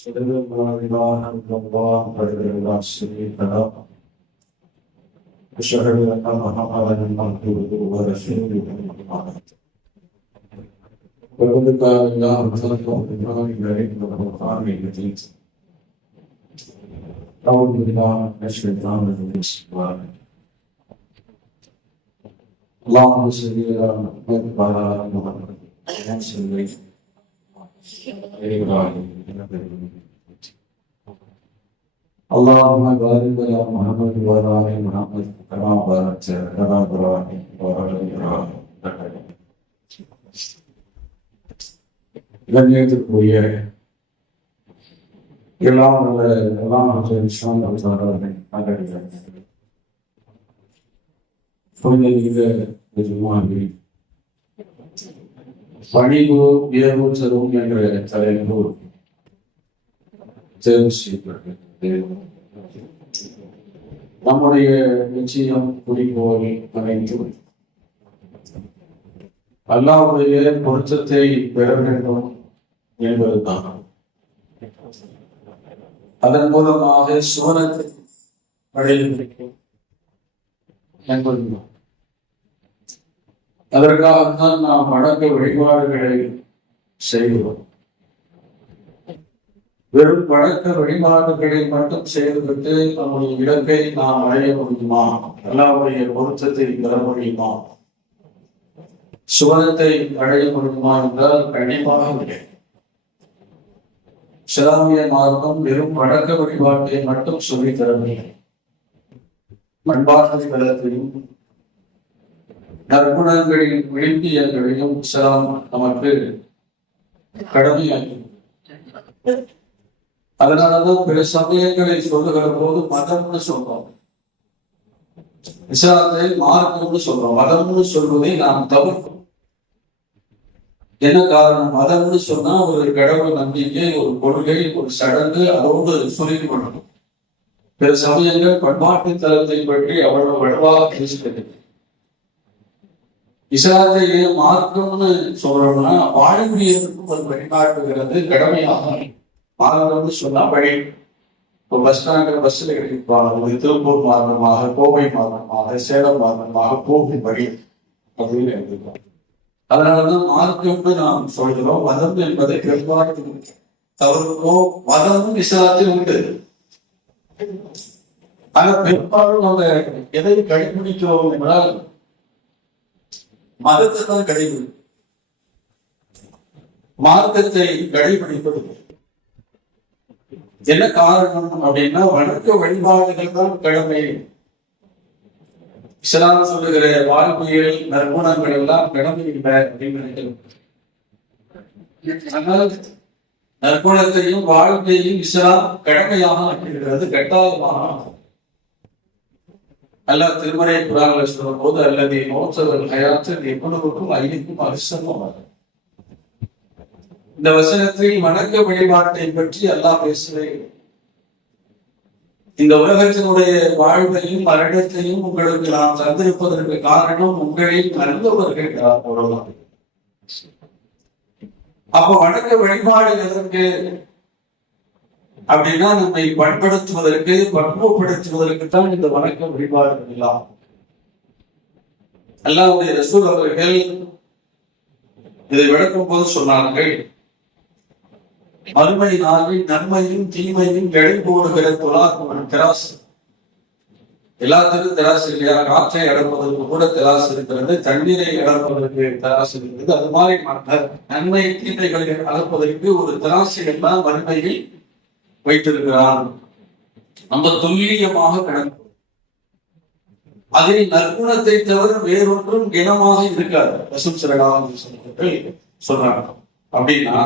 أشهد أن لا إله إلا الله وحده لا شريك له أشهد أن محمدا عبده ورسوله وقد قال الله تعالى في القرآن الكريم والقرآن المجيد أعوذ بالله من الشيطان الرجيم اللهم صل على محمد وعلى آل محمد كما صليت اللهم بارك على محمد وعلى آل محمد كما باركت على إبراهيم وعلى آل إبراهيم கண்ணியத்திற்குரிய எல்லாம் பணிவு உயர்வு செல்வம் என்ற தலைப்பு தேர்வு செய்யப்பட்டது. நம்முடைய நிச்சயம் குறிக்கோள் அனைத்தும் அல்லாஹ்வுடைய பொருத்தத்தை பெற வேண்டும் என்பதுதான். அதன் மூலமாக சுவனத்தை அடைய முடியும் என்பதுதான். அதற்காகத்தான் நாம் வணக்க வழிபாடுகளை செய்கிறோம். வெறும் வழக்க வழிபாடுகளை மட்டும் செய்துவிட்டு நம்முடைய இலக்கை நாம் அடைய முடியுமா? அல்லாஹ்வுடைய பொருத்தத்தை பெற முடியுமா? சுவனத்தை அடைய முடியுமா என்றால் கண்டிப்பாக முடியும். இஸ்லாமிய மார்க்கம் வெறும் வழக்க வழிபாட்டை மட்டும் சொல்லித் தரவில்லை. பண்பாடுகளையும் நற்குணங்களின் விழுங்கியங்களையும் இஸ்லாம் நமக்கு கடமையாகி, அதனாலதான் பிற சமயங்களை சொல்லுகிற போது மதம்னு சொல்றோம், இஸ்லாத்தை மார்க்கம்னு சொல்றோம். மதம்னு சொல்வதை நாம் தவிர்க்கிறோம். என்ன காரணம்? மதம்னு சொன்னா ஒரு கடவுள் நம்பிக்கை, ஒரு கொள்கை, ஒரு சடங்கு, அதோடு சொல்லி பண்ணணும். பிற சமயங்கள் பண்பாட்டு தளத்தை பற்றி அவ்வளவு வலுவாக பேசுகிறது. இஸ்லாத்தை ஏன் மார்க்கம்னு சொல்றோம்னா வாழ்வியலுக்கும் ஒரு வழிகாட்டுகிறது, கடமையாக. மார்க்கம்னு சொன்னா வழி. இப்போ பஸ் ஸ்டாண்டில் பஸ்ஸில் கிடைப்பாங்க, திருப்பூர் மார்க்கமாக, கோவை மார்க்கமாக, சேலம் மார்க்கமாக போகும் வழி அப்படின்னு எழுதிருக்கோம். அதனாலதான் மார்க்கம்னு நாம் சொல்கிறோம். மதம் என்பதை பெரும்பாலும் தவிர்க்கிறோம். மதமும் இஸ்லாத்தில் உண்டு. ஆனா பெரும்பாலும் நம்ம எதை கடைபிடிக்கிறோம் என்றால் மதத்தை தான் கடைபிடிக்கும், மார்க்கத்தை கடைபிடிப்பது. என்ன காரணம் அப்படின்னா வணக்க வழிபாடுகள் தான் கடமை. இஸ்லாம் சொல்லுகிற வாழ்வியல் நற்குணங்கள் எல்லாம் கடமை இல்லை அப்படின்னு நினைக்கிறோம். ஆனால் நற்குணத்தையும் வாழ்க்கையும் இஸ்லாம் கடமையாக ஆக்குகிறது, கட்டாயமாக. அல்லாஹ் திருமறை குர்ஆன்ல சொல்லும் போது அல்லது மௌத்தல் ஹயாத்தில் எவ்வளவுக்கும் ஐந்துக்கும் அரிசமாக, இந்த வசனத்தில் வணக்க வழிபாட்டை பற்றி அல்லாஹ் பேசுகிறேன். இந்த உலகத்தினுடைய வாழ்வையும் மரணத்தையும் உங்களுக்கு நாம் தந்திருப்பதற்கு காரணம் உங்களில் நல்லவர்கள் யார்? அப்ப வணக்க வழிபாடு எதற்கு அப்படின்னா நம்மை பண்படுத்துவதற்கு, பக்குவப்படுத்துவதற்கு தான் இந்த வணக்க வழிபாடு எல்லாம். அல்லாஹ்வுடைய ரசூல் அவர்கள் இதை விளக்கும் போது சொன்னார்கள், மறுமை நாளில் நன்மையும் தீமையும் எடை போடுகிற திராசு. எல்லாத்துக்கும் திராசு இல்லையா? காற்றை அடப்பதற்கு கூட திராசு இருக்கிறது, தண்ணீரை அடப்பதற்கு திராசு இருக்கிறது. அது மாதிரி நன்மை தீமைகளை அளப்பதற்கு ஒரு திராசு எல்லாம் மறுமையில் வைத்திருக்கிறான். நம்ம துல்லியமாக கணக்கு. அதில் நற்குணத்தை தவிர வேறொன்றும் இனமாக இருக்காது. ரசூல் ஸல்லல்லாஹு அலைஹி வஸல்லம் சொல்றாங்க. அப்படின்னா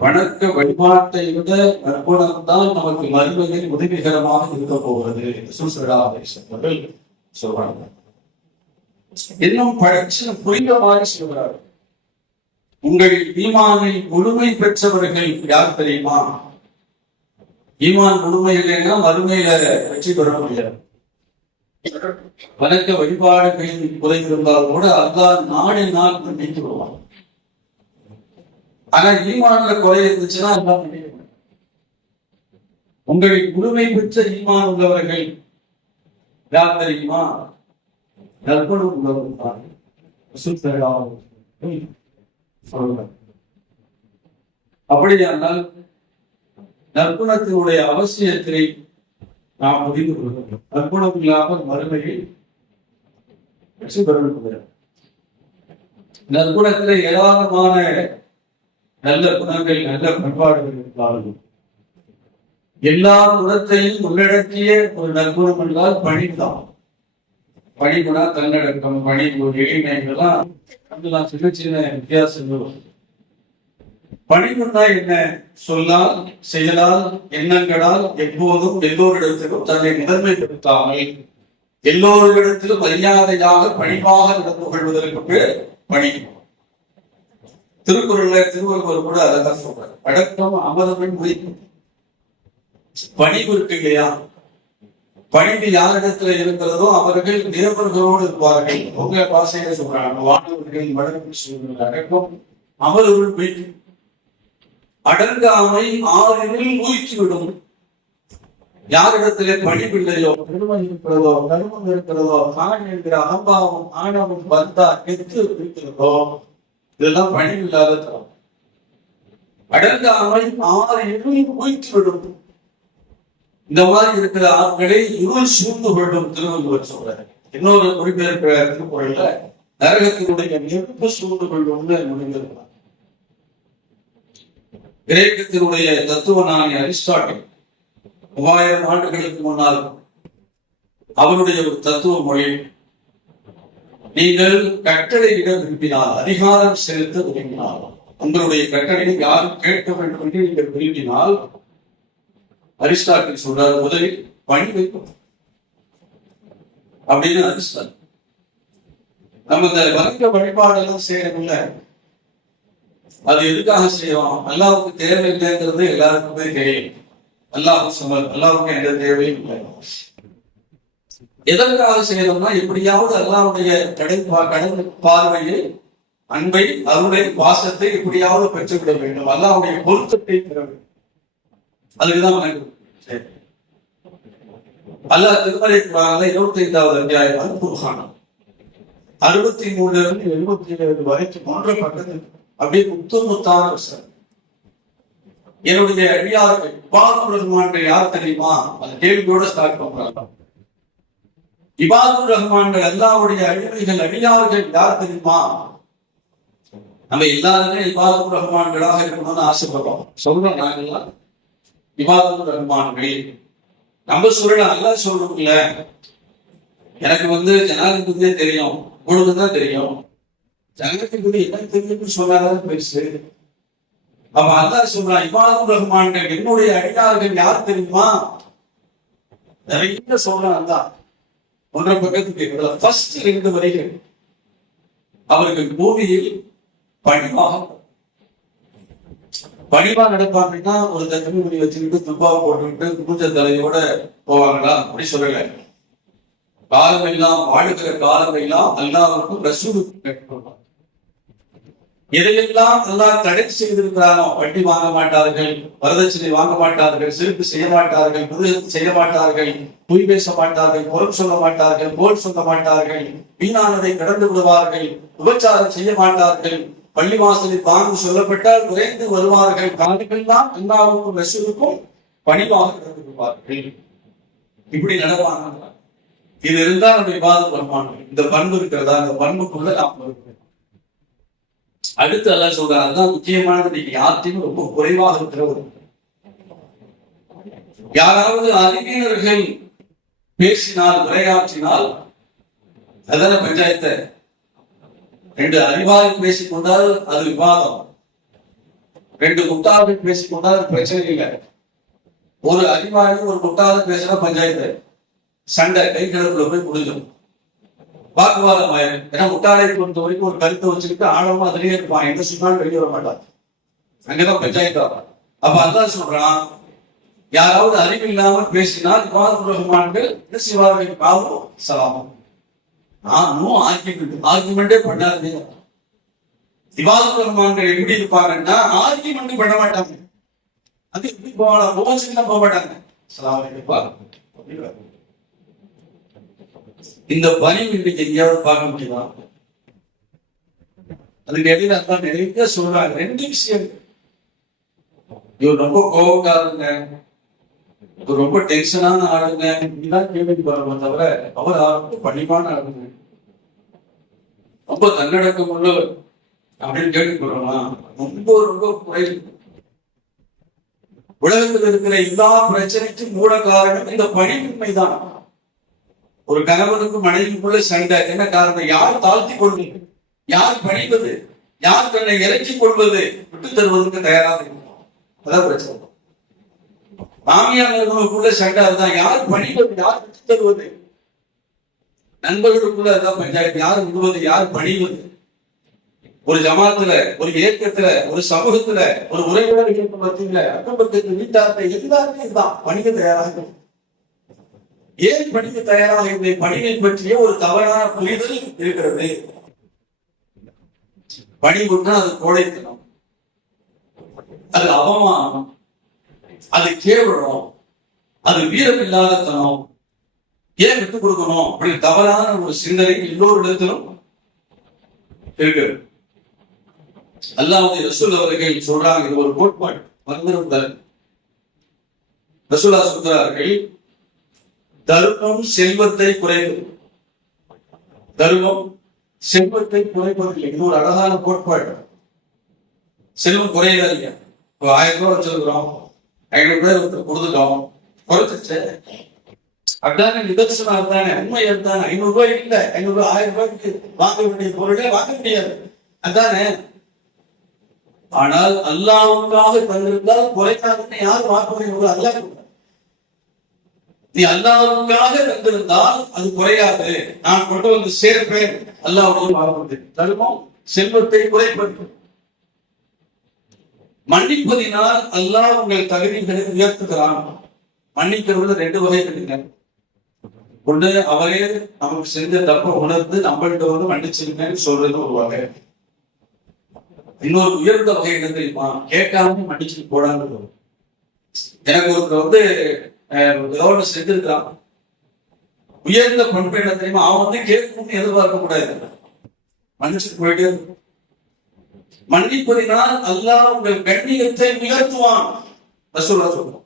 வணக்க வழிபாட்டை விட நற்குணம் தான் நமக்கு மறுமையில் உதவிகரமாக இருக்க போகிறது. ரசூல் ஸல்லல்லாஹு அலைஹி வஸல்லம் சொல்றாங்க. இன்னும் படிச்சு புரிந்த மாதிரி சொல்றாரு, உங்கள் ஈமானில் முழுமை பெற்றவர்கள் யார் தெரியுமா? ஈமான் முழுமை இல்லைன்னா மறுமையில வெற்றி பெற முடியாது. வணக்க வழிபாடுகளில் குறைந்திருந்தால் கூட அல்லாஹ் நாடு நாள் நீக்கி விடுவான். ஆனா ஈமான்ல குறை இருந்துச்சுன்னா எல்லாம் உங்களின் முழுமை பெற்ற ஈமான் உள்ளவர்கள் யார் தெரியுமா? நற்குணம் உள்ளவர்கள். அப்படியானால் நற்குணத்தினுடைய அவசியத்தை நாம் புரிந்து கொள்கிறோம். நற்குணம் இல்லாமல் மறுமையில் வெற்றி பெற முடியாது. நற்குணத்திலே ஏராளமான நல்ல குணங்கள், நல்ல பண்பாடுகள் இருந்தாலும் எல்லா குணத்தையும் உள்ளடக்கிய ஒரு நற்குணம் என்றால் பணிதான். பணிகுணா, தன்னடக்கம், பணிவு, எளிமைகள்லாம் சின்ன சின்ன வித்தியாசங்கள். பணிகுணா என்ன? சொல்லால், செயலால், எண்ணங்களால் எப்போதும் எல்லோரிடத்திலும் தன்னை முதன்மைப்படுத்தாமல் எல்லோரிடத்திலும் மரியாதையாக பணிவாக நடந்து கொள்வதற்கு பேர் பணி. திருக்குறள்ல திருவள்ளுவர் கூட அதான் சொல்றாரு, அடக்கம் அமரவன் உயிர். பணிவு இருக்கு இல்லையா? பணிவு யாரிடத்துல இருக்கிறதோ அவர்கள் தேவர்களோடு இருப்பார்கள். உங்க பாசையில சொல்றாங்க, வானவர்கள் வடக்கு சொல்றாங்க, அடக்கம் அமரவன் உயிர். அடங்காமை ஆறினில் ஊய்த்துவிடும். யாரிடத்திலே பணிவில்லையோ, பெருமை இருக்கிறதோ, கருமம் இருக்கிறதோ, காண் என்கிற அகம்பாவம், ஆணவம், பந்தா, கெத்து இருக்கிறதோ, இதெல்லாம் பணிவில்லாத தரம். அடங்காமை ஆறினில் ஊய்த்துவிடும். இந்த மாதிரி இருக்கிற ஆட்களை இருள் சூழ்ந்து கொள்ளும் திருவள்ளுவர் சொல்றாரு. இன்னொரு குறிப்பிருக்கிற திருக்குறள்ல நரகத்தினுடைய நெருப்பு சூழ்ந்து கொள்ளும்னு முடிந்திருக்கிறார். கிரேக்கத்தினுடைய தத்துவ ஞானி அரிஸ்டாட்டில் 3000 ஆண்டுகளுக்கு முன்னால் அவருடைய ஒரு தத்துவ மொழி, நீங்கள் கட்டளையிட விரும்பினால், அதிகாரம் செலுத்த விரும்பினால், உங்களுடைய கட்டளையை யாரும் கேட்க வேண்டும் என்று நீங்கள் விரும்பினால், அரிஸ்டாட்டில் சொல்றாரு, முதலில் பணி வைக்கும் அப்படின்னு அரிஸ்டாட்டில். நம்ம இந்த வணக்க வழிபாடெல்லாம் செய்யறதில்ல, அது எதுக்காக செய்யறோம்? அல்லாவுக்கு தேவையில்லைங்கிறது எல்லாருக்குமே தெரியும். அல்லாவுக்கு எந்த தேவையும் இல்லை. எதற்காக செய்யறோம்னா, எப்படியாவது அல்லாவுடைய கடல் பார்வையை, அன்பை, அருளை, பாசத்தை எப்படியாவது பெற்றுவிட வேண்டும். அல்லாவுடைய பொருத்தத்தை பெற வேண்டும். அதுக்குதான் அல்லாஹ் திருமலை குர்ஆன்ல 25வது அத்தியாயம் அல்-குர்ஆன் 63 இருந்து 77 வரைக்கும் 3 பக்கத்தில் அப்படியே முத்தான விஷயம். என்னுடைய அடியார்கள் இபாதுர் ரஹ்மான்கள் யார் தெரியுமா? அந்த கேள்வியோட ஸ்டார்ட் பண்றாங்க. இபாதுர் ரஹ்மான்கள் அல்லாஹ்வுடைய அடிமைகள், அடியார்கள் யார் தெரியுமா? நம்ம எல்லாருமே இபாதுர் ரஹ்மான்களாக இருக்கணும்னு ஆசைப்படுறோம். சொல்றோம் நாங்கெல்லாம் இபாதுர் ரஹ்மான்கள். நம்ம சொல்லலாம், அல்லாஹ் சொல்லணும் இல்ல. எனக்கு ஜனாதிபதியே தெரியும், உங்களுக்கு தான் தெரியும். ஜனாதிபதி என்ன தெரியும்னு சொன்னாதான் பெருசு. அப்ப அல்லாஹ் சொல்றான், இபாதுர் ரஹ்மான்கள் என்னுடைய அடியார்கள் யார் தெரியுமா? நிறைய சொல்றான் அல்லாஹ். 1 பக்கத்துக்கு ஃபர்ஸ்ட் 2 வரிகள், அவர்கள் பூமியில் பணிவா நடப்பாங்கன்னா ஒரு தண்ணி வச்சுக்கிட்டு துப்பாவை போட்டுக்கிட்டு குடிச்ச தலையோட போவாங்களா? அப்படி சொல்லல. காலமெல்லாம் வாழுகிற காலமெல்லாம் அல்லாஹ்வுக்கும் ரசூலுக்கும் கேட்கணும். எதையெல்லாம் அல்லாஹ் தடை செய்திருக்கிறானோ, வட்டி வாங்க மாட்டார்கள், வரதட்சணை வாங்க மாட்டார்கள், சிறுப்பு செய்ய மாட்டார்கள், முதுகத்து செய்ய மாட்டார்கள், பொய் பேச மாட்டார்கள், புறம் சொல்ல மாட்டார்கள், போல் சொல்ல மாட்டார்கள், வீணானதை கடந்து விடுவார்கள், விபச்சாரம் செய்ய மாட்டார்கள், பள்ளி வாசலில் பாங்கு சொல்லப்பட்டால் விரைந்து வருவார்கள், காலமெல்லாம் அல்லாஹ்வுக்கும் ரசூலுக்கும் பணிவாக நடந்து விடுவார்கள். இப்படி நடவாங்க. இது இருந்தா நம்ம இபாதுர் ரஹ்மான்கள். இந்த பண்பு இருக்கிறதா? இந்த பண்புக்குள்ள நாம் இருக்கிறோம். அடுத்து அல்லாஹ் சொல்றாரு, அதுதான் முக்கியமானது. நீங்க யார்த்தையும் ரொம்ப குறைவாக இருக்கிறவர். யாராவது அறிஞர்கள் பேசினால், உரையாற்றினால் அதான பஞ்சாயத்தை. 2 அறிவாளர்கள் பேசிக்கொண்டால் அது விவாதம், 2 முட்டாள்கள் பேசிக்கொண்டால் பிரச்சனை இல்லை. ஒரு அறிவாளி ஒரு முட்டாளர் பேசினா பஞ்சாயத்து, சண்டை, கை கிழக்குள்ள போய் முடிஞ்சிடும், வாக்குவாதம் ஆயிரும். ஏன்னா முட்டாளை பொறுத்த வரைக்கும் ஒரு கருத்தை வச்சுக்கிட்டு ஆழமா அதுலயே இருப்பான், எந்த சொன்னாலும் வெளியே வர மாட்டான். அங்கதான் பஞ்சாயத்து ஆகும். அப்ப அதான் சொல்றான், யாராவது அறிவு இல்லாமல் பேசினால் இபாதுர் ரஹ்மான்கள் என்ன செய்வார்கள்? காவும் சலாமும். ஆர்குமெண்டே பண்ணாது. இபாதுர் ரஹ்மான்கள் எப்படி இருப்பாங்கன்னா, ஆர்குமெண்ட் பண்ண மாட்டாங்க. அது எப்படி போவாங்க? போக மாட்டாங்க, இந்த பணிவு இன்னைக்கு எங்கேயாவது பார்க்க முடியுமா? அதுக்கு இடையில தான் நிறைய சொல்றாங்க. ரெண்டு விஷயம், இவர் ரொம்ப கோபக்காரங்க, இவர் ரொம்ப டென்ஷனான ஆளுங்க, இப்படிதான் கேள்விக்கு போறோம். தவிர அவர் ரொம்ப பணிவான ஆளுங்க, ரொம்ப தன்னடக்கம் உள்ள அப்படின்னு கேள்விப்படுறோமா? ரொம்ப ரொம்ப குறைவு. உலகத்தில் இருக்கிற எல்லா பிரச்சனைக்கும் மூல காரணம் இந்த பணிவின்மை தான். ஒரு கணவனுக்கும் மனைவிக்குள்ள சண்டை என்ன காரணம்? யார் தாழ்த்தி கொள்வது, யார் பணிவது, யார் தன்னை இறக்கிக் கொள்வது, விட்டு தருவதற்கு தயாராக இருக்கும். அதான் பிரச்சனை. மாமியார்களுக்குள்ள சண்டை அதுதான், யார் பணிவது, யார் விட்டு தருவது. நண்பர்களுக்குள்ள அதுதான் பஞ்சாயத்து, யார் விடுவது, யார் பணிவது. ஒரு ஜமாத்துல, ஒரு இயக்கத்துல, ஒரு சமூகத்துல, ஒரு உறவினர்களுக்கு மத்தியில, அக்கம் பக்கத்து வீட்டார்ட்ட எல்லாருமே இதுதான், பணிக்க தயாராக. ஏன் பணிக்க தயாராக இல்லை? பணியை பற்றிய ஒரு தவறான புரிதல் இருக்கிறது. பணிவுன்னா அது கோழைத்தனம், அது அவமானம், அது கேவலம், அது வீரமில்லாதத்தனம். ஏன் விட்டுக் கொடுக்கணும் அப்படின்னு தவறான ஒரு சிந்தனை எல்லோரிடத்திலும் இருக்கிறது. அல்லாஹ்வுடைய ரசூல் அவர்கள் சொல்றாங்க, இது ஒரு கோட்பாடு, மறந்துவிட்டார். ரசூலா சொல்றார்கள், தர்மம் செல்வத்தை குறைப்பது, தர்மம் செல்வத்தை குறைப்பதில்லை. இது ஒரு அழகான கோட்பாடு. செல்வம் குறையதா இல்லையா? இப்போ 1000 ரூபாய் வச்சிருக்கிறோம், 500 ரூபாய் ஒருத்தர் கொடுத்துட்டோம், குறைச்சிச்சு. அதான நிதர்சனம், அதுதானே உண்மை. அதுதானே 500 ரூபாய் இல்ல, 500 ரூபாய் 1000 ரூபாய்க்கு வாங்க வேண்டிய பொருளே வாங்க முடியாது, அதானே. ஆனால் அல்லாஹ்வுக்காக தந்திருந்தால் குறைக்காதுன்னு யார் வாக்க முடியும்? அல்லாஹ். நீ அல்லாஹ்வுக்காக தந்திருந்தால் அது குறையாது, நான் கொண்டு வந்து சேர்ப்பேன். அல்லாஹ்வோடு வாழ்வது தர்மம் செல்வத்தை குறைப்பது. மன்னிப்பதினால் அல்லாஹ் உங்கள் தகுதிகளை உயர்த்துகிறான். மன்னிக்கிறது 2 வகை இருக்குங்க. ஒன்று, அவரே நமக்கு செஞ்ச தப்ப உணர்ந்து நம்மள்கிட்ட வந்து மன்னிச்சிருக்கேன்னு சொல்றது ஒரு வகை. இன்னொரு உயர்ந்த வகை என்ன தெரியுமா? கேட்காம மன்னிச்சுட்டு போடான்னு. எனக்கு ஒருத்தர் வந்து கவர்னர் செஞ்சிருக்கிறான், உயர்ந்த பண்பு என்ன தெரியுமா? அவன் வந்து கேட்கணும்னு எதிர்பார்க்க கூடாது, மன்னிச்சுட்டு போயிட்டே இருக்கும். மன்னிப்பதினால் அல்லாஹ் உங்கள் கண்ணியத்தை உயர்த்துவான். ரசூலுல்லாஹ் சொல்றாங்க,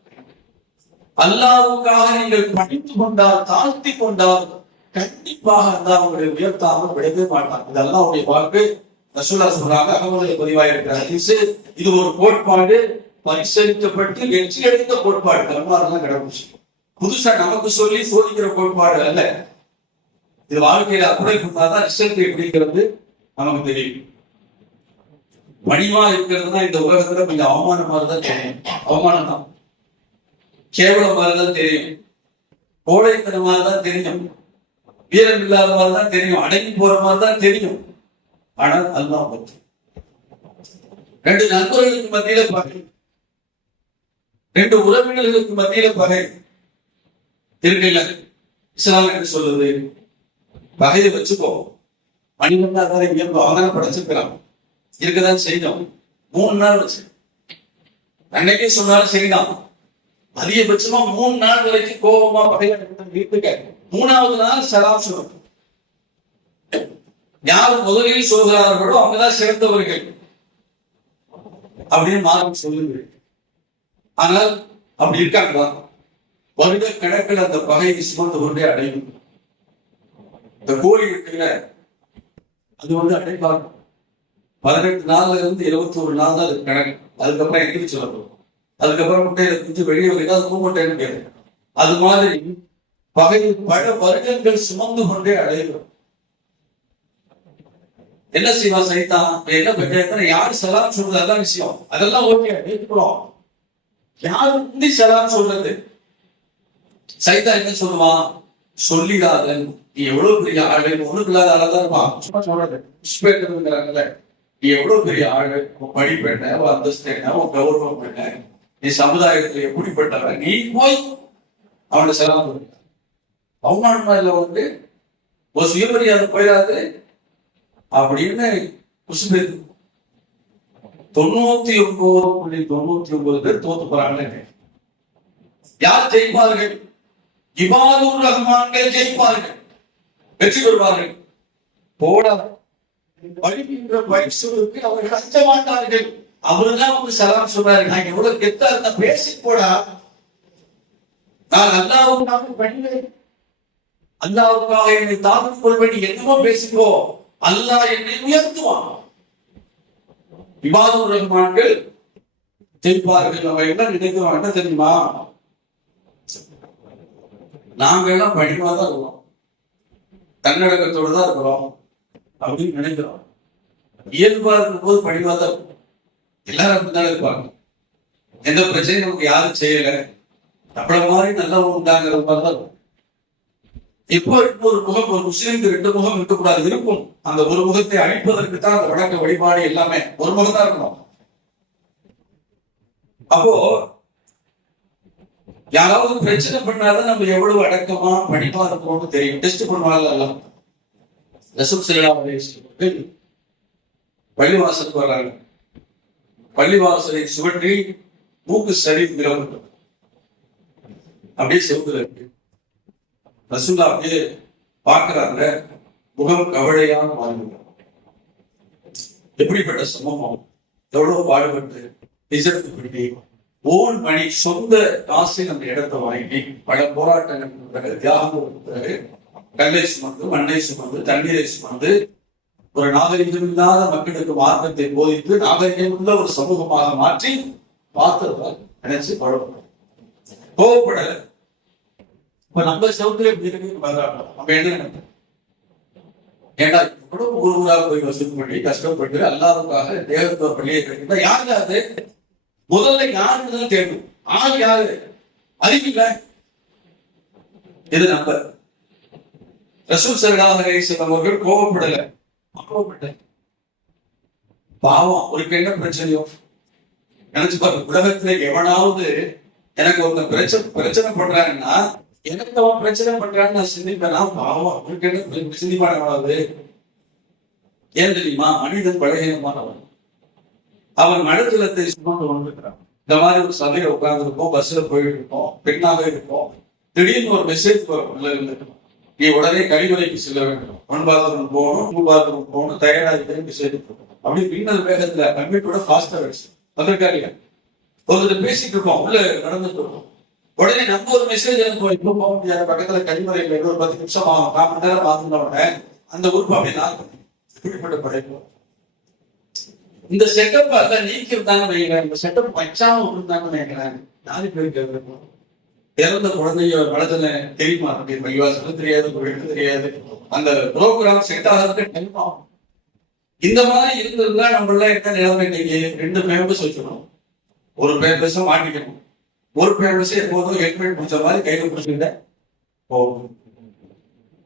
அல்லாஹ்வுக்காக நீங்கள் பணிந்து கொண்டால், தாழ்த்தி கொண்டால், கண்டிப்பாக அல்லாஹ் உங்களை உயர்த்தாமல் விடவே மாட்டான். இது அல்லாஹ்வுடைய வாக்கு. ரசூலுல்லாஹ் சொல்றாங்க, அகமதுல பதிவாயிருக்கிற ஹதீஸ். இது ஒரு கோட்பாடு, பரிசீலிக்கப்பட்டு வெற்றி அடைந்த கோட்பாடு. கர்மாரெல்லாம் கிடந்துச்சு, புதுசா நமக்கு சொல்லி சோதிக்கிற கோட்பாடு அல்ல. இது வாழ்க்கையில அப்ளை பண்ணாதான் ரிசல்ட் எப்படிங்கிறது நமக்கு தெரியும். பணிவா இருக்கிறது தான் இந்த உலகத்துல கொஞ்சம் அவமானமாக தான் தெரியும், அவமானம் தான், கேவலமாக தான் தெரியும், கோழைத்தனமாக தான் தெரியும், வீரம் இல்லாத மாதிரி தான் தெரியும், அடங்கி போற மாதிரி தான் தெரியும். ஆனால் அல்லாஹ் பற்றி 2 நண்பர்களுக்கு மத்தியில பகை, 2 உறவினர்களுக்கு மத்தியில பகை இருக்குல்ல. இஸ்லாம் என்று சொல்றது, பகையை வச்சுக்கோ. மனிதன் தான் இயல்பு, அவனை படைச்சிருக்கிறான், இருக்கதான் செய்தோம். 3 நாள் வச்சு அன்னைக்கே சொன்னாலும் சரிதான். அதிகபட்சமா 3 நாள் வரைக்கும் கோபமா பகையா வீட்டுக்க, 3ஆவது நாள் சலாம் சொல்லணும். யார் முதலில் சொல்கிறார்களோ அவங்கதான் சிறந்தவர்கள் அப்படின்னு மார்க்கம் சொல்லுங்க. ஆனால் அப்படி இருக்காங்களா? வருட கணக்கில் அந்த பகையை சுமந்து கொண்டே அடையும். இந்த கோழி இருக்குல்ல, அது வந்து அடைப்பாங்க 18 நாள்ல இருந்து 21 நாள் தான் அது கணக்கு. அதுக்கப்புறம் எங்கிட்டு சொல்லப்படும், அதுக்கப்புறம் முட்டையில குஞ்சு வெளியே வைக்க அது முட்டைன்னு கேட்கு. அது மாதிரி பகை பல வருடங்கள் சுமந்து கொண்டே அடையும். என்ன செய்வான் சைத்தான்? என்ன பஞ்சாயத்து, யாரு சலாம் சொல்றது அதெல்லாம் விஷயம், அதெல்லாம் ஓகே ஏற்றுக்கிறோம். யாரு முந்தி சலாம் சொல்றது? சைத்தான் என்ன சொல்லுவான்? சொல்லிடாத, நீ எவ்வளவு பெரிய ஆளு, ஒண்ணுக்கு இல்லாத ஆளதான் இருப்பான். சும்மா சொல்றது புஷ்பேங்கிறாங்கல்ல, நீ எவ்வளவு பெரிய ஆளு, உன் படிப்பு என்ன, உன் அந்தஸ்து என்ன, உன் கௌரவம் என்ன, நீ சமுதாயத்துல எப்படிப்பட்டவன், நீ போய் அவனை சலாம் சொல்ல. அவமானமா இல்ல வந்து ஒரு சுயமரியாதை போயிடாது அப்படின்னு குசுபு. 99.99 பேர் தோத்து போறாங்க. யார் ஜெயிப்பார்கள்? இபாதுர் ரஹ்மான்கள் ஜெயிப்பார்கள், வெற்றி பெறுவார்கள். போட வழிகின்ற பயிற்சிக்கு அவர்கள் அஞ்ச மாட்டார்கள். அவருதான் வந்து சலாம் சொல்றாரு, நான் எவ்வளவு கெத்தா இருந்த பேசி போடா, நான் அல்லாஹ்வுக்காக பணிவேன், அல்லாஹ்வுக்காக என்னை தாழ்ந்து கொள்வேன், என்னமோ பேசிக்கோ, அல்லாஹ் என்னை உயர்த்துவான். இபாதுர் ரஹ்மான்கள் ஜெயிப்பார்கள். நம்ம என்ன நினைக்கிறோம் என்ன தெரியுமா? நாங்க எல்லாம் பணிவாதான் இருக்கிறோம், தன்னடக்கத்தோடு தான் இருக்கிறோம் அப்படின்னு நினைக்கிறோம். இயல்பா இருக்கும் போது பணிவாதான் இருக்கும். எல்லாரும் அப்படிதான் இருப்பாங்க. எந்த பிரச்சனையும் நமக்கு யாரும் செய்யல, நம்மள மாதிரி நல்லவங்க உண்டாங்கிற மாதிரிதான் இருக்கும். இப்போ ஒரு முகம், ஒரு முஸ்லீமுக்கு 2 முகம் இருக்கக்கூடாது, இருக்கும். அந்த ஒரு முகத்தை அழிப்பதற்கு தான் அந்த வழக்க வழிபாடு எல்லாமே ஒரு முகம் தான் இருக்கணும். அப்போ யாராவது பிரச்சனை பண்ணாதான் நம்ம எவ்வளவு அடக்கமா பணிவா இருக்கோம்னு தெரியும். டெஸ்ட் பண்ணுவாங்க. ரசூல் ஸல்லல்லாஹு அலைஹி வஸல்லம் பள்ளிவாசலுக்கு வர்றாங்க. பள்ளிவாசலை சுவற்றி மூக்கு சரிங்கிறவங்க அப்படியே செவுத்துல இருக்கு. ரசூல்லா அப்படியே பார்க்கிறாங்க, முகம் கவலையான வாழ்வு. எப்படிப்பட்ட சமூகம், எவ்வளவு பாடுபட்டு இசைத்து பண்ணி ஓன் பணி சொந்த காசில் அந்த இடத்தை வாங்கி பல போராட்டங்கள் தியாகம் கல்லை சுமந்து, மண்ணை சுமந்து, தண்ணீரை சுமந்து ஒரு நாகரிகம் இல்லாத மக்களுக்கு மார்க்கத்தை போதித்து நாகரிகம் உள்ள ஒரு சமூகமாக மாற்றி பார்த்ததால் நினைச்சு பழப்படும். கோவப்படல. இப்ப நம்ம சவுத்துல எப்படி இருக்கு நம்ம என்ன நினைப்போம்? ஏன்னா இவ்வளவு ஊராக போய் வசூல் பண்ணி கஷ்டப்பட்டு அல்லாஹ்வுக்காக தேவத்துவ பள்ளியை கிடைக்கிற யாரு அது? முதல்ல யாருன்னு தேடும். ஆள் யாரு? அறிவில்ல. இது நம்ம ரசூல் ஸல்லல்லாஹு அலைஹி வஸல்லம் அவர்கள் கோபப்படல. பாவம், ஒரு என்ன பிரச்சனையோ நினைச்சு பாருங்க. உலகத்துல எவனாவது எனக்கு ஒரு பிரச்சனை பண்றாங்கன்னா, எனக்கு அவன் பிரச்சனை பண்றான்னு நான் சிந்திப்பேன். பாவம், அவருக்கு என்ன சிந்திப்பானவனாவது? ஏன் தெரியுமா? மனிதன் பலகீனமானவன். அவன் மனஜலத்தை சுமந்து கொண்டிருக்கிறான். இந்த மாதிரி ஒரு சபையில உட்கார்ந்து இருப்போம், பஸ்ல போயிட்டு இருப்போம், பெண்ணாக இருப்போம், திடீர்னு ஒரு மெசேஜ் வரும், நீ உடனே கழிவறைக்கு செல்ல வேண்டும், 1 பாத்ரூம் போகணும், 2 பாத்ரூம் போகணும், தயாராக மெசேஜ் அப்படி பின்னல் வேகத்துல கம்ப்யூட்டரோட ஃபாஸ்டா வச்சு அதற்காக ஒருத்தர் பேசிட்டு இருக்கோம், உள்ள நடந்துட்டு இருக்கோம். உடனே நம்ம ஒரு மெசேஜ் அனுப்போம், இப்ப போக முடியாது, பக்கத்துல கழிவறையில ஒரு 10 நிமிஷம் ஆகும், 1/4 மணி நேரம் பார்த்துட்ட உடனே அந்த உறுப்பு அப்படி நான் இப்படிப்பட்ட படைப்போம். இந்த செட்டப் அதான் நீக்கிருந்தாங்கன்னு நினைக்கிறேன். இந்த செட்டப் வச்சாம விட்டுருந்தாங்கன்னு நினைக்கிறேன். 4 பேருக்கு இறந்த குழந்தைய வளர்த்துல தெரியுமா? பள்ளிவாசலும் தெரியாது, கோயிலுக்கு தெரியாது. அந்த ப்ரோக்ராம் செட் ஆகிறதுக்கு டைம் ஆகும். இந்த மாதிரி இருந்ததுதான் நம்மள என்ன நிலைமை? இன்னைக்கு 2 பேம்பஸ் வச்சுக்கணும், ஒரு பேம்பஸ மாட்டிக்கணும். ஒரு பேம்பஸ் எப்போதும் 8 மினிட் முடிச்ச மாதிரி கையில பிடிச்சிக்கிட்ட போகும்.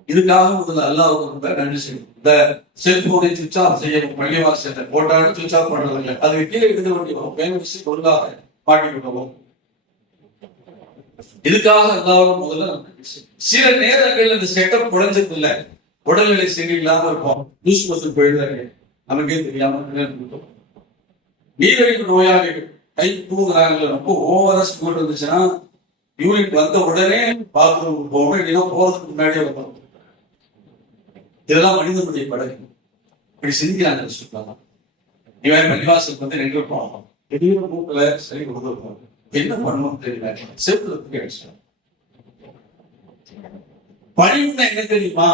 இதுக்காக முதல்ல அல்லாஹ்வுக்கு நன்றி செய்யும். இந்த செல்போனை சுவிட்ச் ஆஃப் செய்யணும், பள்ளிவாசலை போட்டாலும் சுவிட்ச் ஆஃப் பண்றதில்லை, அது கீழே எடுத்து வேண்டிய பேம்பஸ் ஒழுங்காக மாட்டிக்கணும். இதுக்காக அல்லாஹ்வுக்கு முதல்ல சில நேரங்கள் இந்த செட்டப் குறைஞ்சது இல்லை, உடல்நிலை சரியில்லாம இருக்கும், லூஸ் மோஷன் போயிடுறாங்க, நமக்கே தெரியாம நீரிழிவு நோயாளிகள் கை தூங்குறாங்க, ரொம்ப ஓவரா ஸ்கூல் இருந்துச்சுன்னா யூனிட் வந்த உடனே பாத்ரூம் போகணும், இல்லைன்னா போறதுக்கு முன்னாடியே வரணும். இதெல்லாம் மனிதனுடைய படகு. இப்படி சிந்திக்கிறாங்க. சொல்லலாம் இவன் பள்ளிவாசலுக்கு வந்து 2 போகணும், திடீர்னு மூக்குல சரி கொடுத்துருக்கோம், என்ன பண்ணணும் தெரியல, செலுத்துறதுக்கு பணிவுன்னா என்ன தெரியுமா?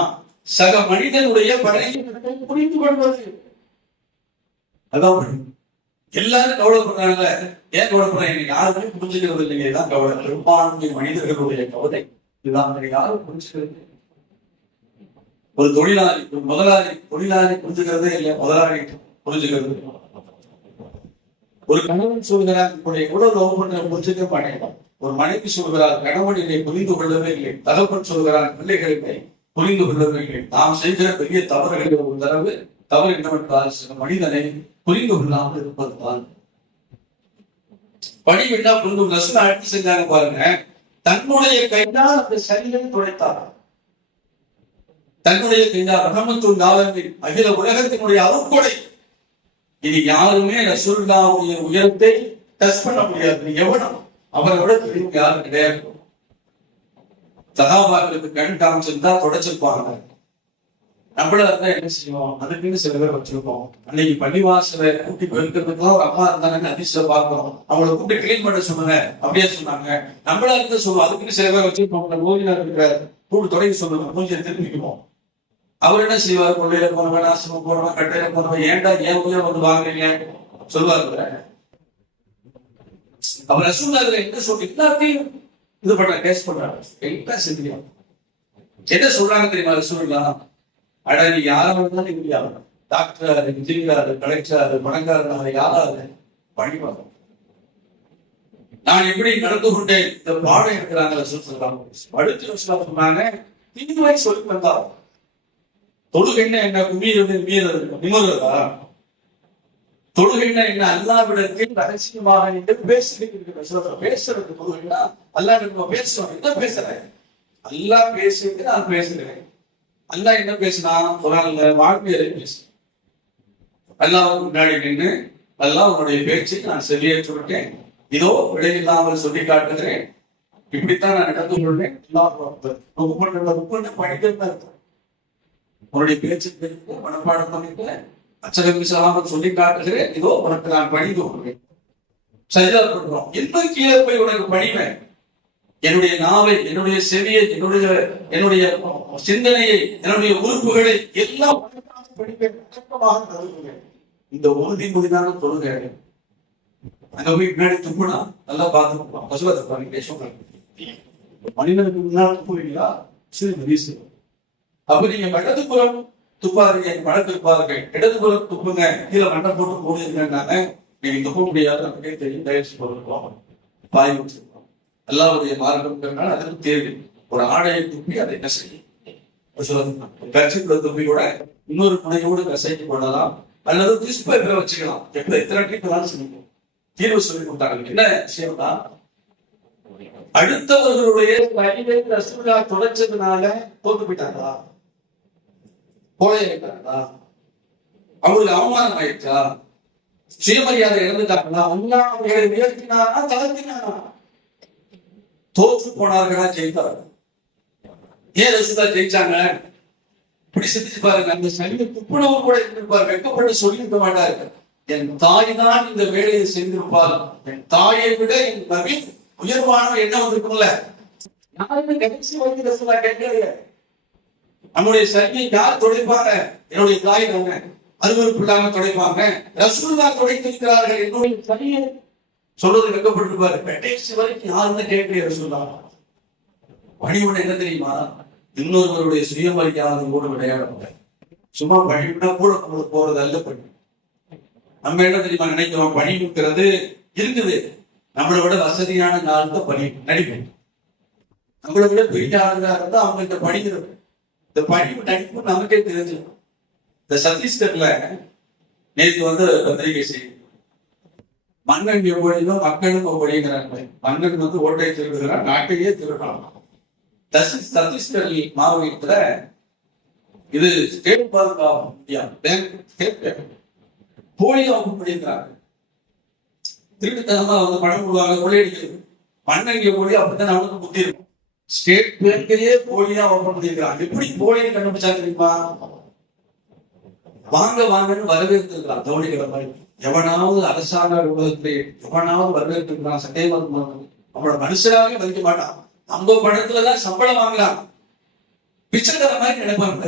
சக மனிதனுடைய பணியை புரிந்து கொள்வது. அதான் எல்லாரும் கவலைப்படுறாங்க. ஏன் கவலைப்படுறாங்க? யாருமே புரிஞ்சுக்கிறது இல்லைங்க. இதான் கவலை. பெரும்பான்மை மனிதர்களுடைய கவலை இதுதான். யாரும் புரிஞ்சுக்கிறது. ஒரு தொழிலாளி, ஒரு தொழிலாளி புரிஞ்சுக்கிறதே இல்லை, முதலாளி புரிஞ்சுக்கிறது. ஒரு கணவன் சொல்கிறார் உடைய உடல் ஒவ்வொன்றை புரிஞ்சுக்க மாட்டேன். ஒரு மனைவி சொல்கிறார் கணவன் என்னை புரிந்து கொள்ளவே இல்லை. தகப்பன் சொல்கிறார் பிள்ளைகளை புரிந்து கொள்ளவே இல்லை. நாம் செய்கிற பெரிய தவறுகள் ஒரு தவறு என்னவென்றால் சில மனிதனை புரிந்து கொள்ளாமல் இருப்பதுதான். பணிவிட்டா புரிந்து ரசூல் அழைத்து செஞ்சாங்க பாருங்க. தன்னுடைய கையால் அந்த சரியை துடைத்தார். தன்னுடைய கையால் ரஹமத்துல் ஆலமீன் அகில உலகத்தினுடைய அருட்கொடை. இது யாருமே ரசூலுல்லாஹ்வுடைய உயரத்தை டச் பண்ண முடியாது. எவனும் அவரை விட பெரியவங்க யாரும் கிடையாது. சகாபாக்களுக்கு கண் காமிச்சிருந்தா தொடச்சிருப்பாங்க. நம்மள இருந்தா என்ன செய்வோம்? அதுக்குன்னு சில பேர் வச்சிருக்கோம். அன்னைக்கு பள்ளிவாசலை கூட்டி பெருக்கிறதுக்குலாம் ஒரு அம்மா இருந்தாங்க, அதிர்ஷ்ட பார்க்கணும், அவங்களை கூட்டி கிளீன் பண்ண சொன்னாங்க, அப்படியே சொன்னாங்க. நம்மளா இருந்து சொல்லுவோம், அதுக்குன்னு சில பேர் வச்சிருப்போம். ஓய்வில இருக்கிற கூட்டு தொடங்கி சொல்லுவோம், மூஞ்சியை திரும்பிக்குவோம். அவர் என்ன செய்வார்? கொள்ளையில போனவன், நாசமா போனவன், கட்டையில போனவன், ஏன்டா ஏன் உயிரை வந்து வாங்குறீங்க சொல்லுவாரு. அவர் ரசூலுல்லாஹ் என்ன சொல்லி எல்லாத்தையும் இது பண்ண கேஸ் பண்றாங்க. என்ன செஞ்சீங்க? என்ன சொல்றாங்க தெரியுமா ரசூலுல்லாஹ்? அட நீ யாராவது இருந்தாலும் இல்லையா, டாக்டர், இன்ஜினியர், கலெக்டர், பணக்காரன், யாராவது படிப்பாங்க. நான் எப்படி நடந்து கொண்டேன் இந்த பாடம் இருக்கிறாங்க சொல்றாங்க. அடுத்து சொன்னாங்க, தீமை சொல்லி வந்தா தொழுகைன்னா என்ன? குமீறது மீறது நிமிர்றதா? தொழுகைன்னா என்ன? அல்லாஹ்விடத்தில் ரகசியமாக என்று பேசுறது தொழுகைன்னா அல்லாஹ் பேசுறோம். என்ன பேசுறேன்? அல்லாஹ் பேசுறது நான் பேசுகிறேன். அல்லாஹ் என்ன பேசினா? குர்ஆன்ல வாழ்க்கையை பேசு. அல்லாஹ்வுக்கு முன்னாடி நின்று அல்லாஹ் உன்னுடைய பேச்சை நான் செவியேற்று விட்டேன், இதோ விடையில்லாமல் சொல்லி காட்டுகிறேன், இப்படித்தான் நான் நடந்து கொள்வேன். உன்னுடைய பேச்சு மனப்பாடம் பண்ணிட்டு அச்சகம் சொல்லாமல் சொல்லி காட்டுகிறேன், இதோ உனக்கு நான் பணிந்து கொள்வேன். சரியா பண்றோம். இன்னும் கீழே போய் உனக்கு பணிவேன். என்னுடைய நாவை, என்னுடைய செவியை, என்னுடைய சிந்தனையை, என்னுடைய உறுப்புகளை எல்லாம் இந்த உறுதிமொழிதான தொழுகை. அங்க போய் பின்னாடி துப்புனா நல்லா பார்த்துருப்போம். பசுவத்தை மனிதனுக்கு முன்னாடி போவீங்களா? வீசு. அப்ப நீங்க வலதுபுறம் துப்பாருங்க, வழக்கு பாருங்க, இடதுபுறம் துப்புங்க, கீழே மண்டை போட்டு போடுங்க. நீங்க துப்ப முடியாது, நமக்கே தெரியும். தயவுச்சு போட்டுருக்கோம், பாய் வச்சிருக்கோம். அல்லாஹ்வுடைய மார்க்கம்னால அதுக்கு தேவை. ஒரு ஆடையை துப்பி அதை என்ன செய்யும்? கட்சிக்குள்ள துப்பி கூட இன்னொரு முனையோடு கசைக்கு போடலாம், அல்லது டிஸ்பேப்பரை வச்சுக்கலாம். எப்படி எத்தனை ட்ரிப் சொல்லிக்கும் தீர்வு சொல்லி கொடுத்தாங்க. என்ன விஷயம்னா, அடுத்தவர்களுடைய ரசூலுல்லாஹ் தொடச்சதுனால தோத்து போயிட்டாங்களா? கோழைய வைக்கிறாங்களா? அவங்களுக்கு அவமானம் ஆயிடுச்சா? சுயமரியாதை இழந்துட்டாங்களா? அல்லாஹ் அவர்களை உயர்த்தினாரா தளர்த்தினாரா? தோற்று போனார்களா ஜெயித்தார்கள்? ஏன் ரசூலுல்லாஹ் ஜெயிச்சாங்க? இப்படி சிந்திச்சு பாருங்க. அந்த சைடு துப்புணவு கூட இருந்திருப்பார், வெட்கப்பட்டு சொல்லியிருக்க மாட்டார்கள். என் தாய் தான் இந்த வேலையை செய்திருப்பார், என் தாயை விட என் நபி உயர்வான எண்ணம் வந்திருக்கும்ல. யாருமே கடைசி வரைக்கும் ரசூலுல்லாஹ் கேட்கலையே. நம்முடைய சையை யார் துடைப்பாங்க? என்னுடைய தாய் தாங்க, அருவருப்பு இல்லாம துடைப்பாங்க. ரசூலுல்லாஹ் துடைத்திருக்கிறார்கள். என்னுடைய சையை சொல்றது வெட்கப்பட்டிருப்பாரு. கடைசி வரைக்கும் யாருமே கேட்கலையே ரசூலுல்லாஹ். பணிவுன்னு என்ன தெரியுமா? இன்னொருவருடைய சுயமரியாதை கூட விளையாட சும்மா பணிவுனா கூட போறது அல்ல. பணி நம்ம என்ன தெரியுமா நினைக்கிறோம்? பணிவுங்கிறது இருக்குது, நம்மளை விட வசதியான நாள் தான் பணி நடிப்பு. நம்மளை விட பெரிய ஆளுநராக இருந்தா அவங்கள்ட்ட பணிகிறது. இந்த பணிவு நடிப்பு நமக்கே தெரிஞ்சு. இந்த சத்தீஸ்கர்ல நேற்று பத்திரிகை செய்தி, மன்னன் எவ்வளியும் மக்களும் எவ்வளிங்கிறாங்க. மன்னன் ஓட்டை திருடுகிறான், நாட்டையே திருடலாம். சத்தீஸ்கர் மாவட்டத்துல இது ஸ்டேட் பாதுகாப்பு போலியோ பண்ணியிருக்கிறாங்க. திருட்டுத்தனமா பணம் போடுவாங்க, கொள்ளையடிக்கிறது. மண்ணங்க போலி அப்படித்தான் நமக்கு புத்தி இருக்கும். ஸ்டேட் பேங்கையே போலியா ஓபன் பண்ணியிருக்கிறாங்க. எப்படி போலியை கண்டுபிடிச்சாங்க தெரியுமா? வாங்கன்னு வரவேற்பிருக்கிறான் தோழிகளை மாதிரி. எவனாவது அரசாங்க விவாதத்தை எவனாவது வரவேற்பிருக்கிறான், சந்தேகம் அவனோட மனுஷனாவே மதிக்க மாட்டான். 50 பணத்துலதான் சம்பளம் வாங்கலாம், பிச்சைக்கார மாதிரி நினைப்பாங்க.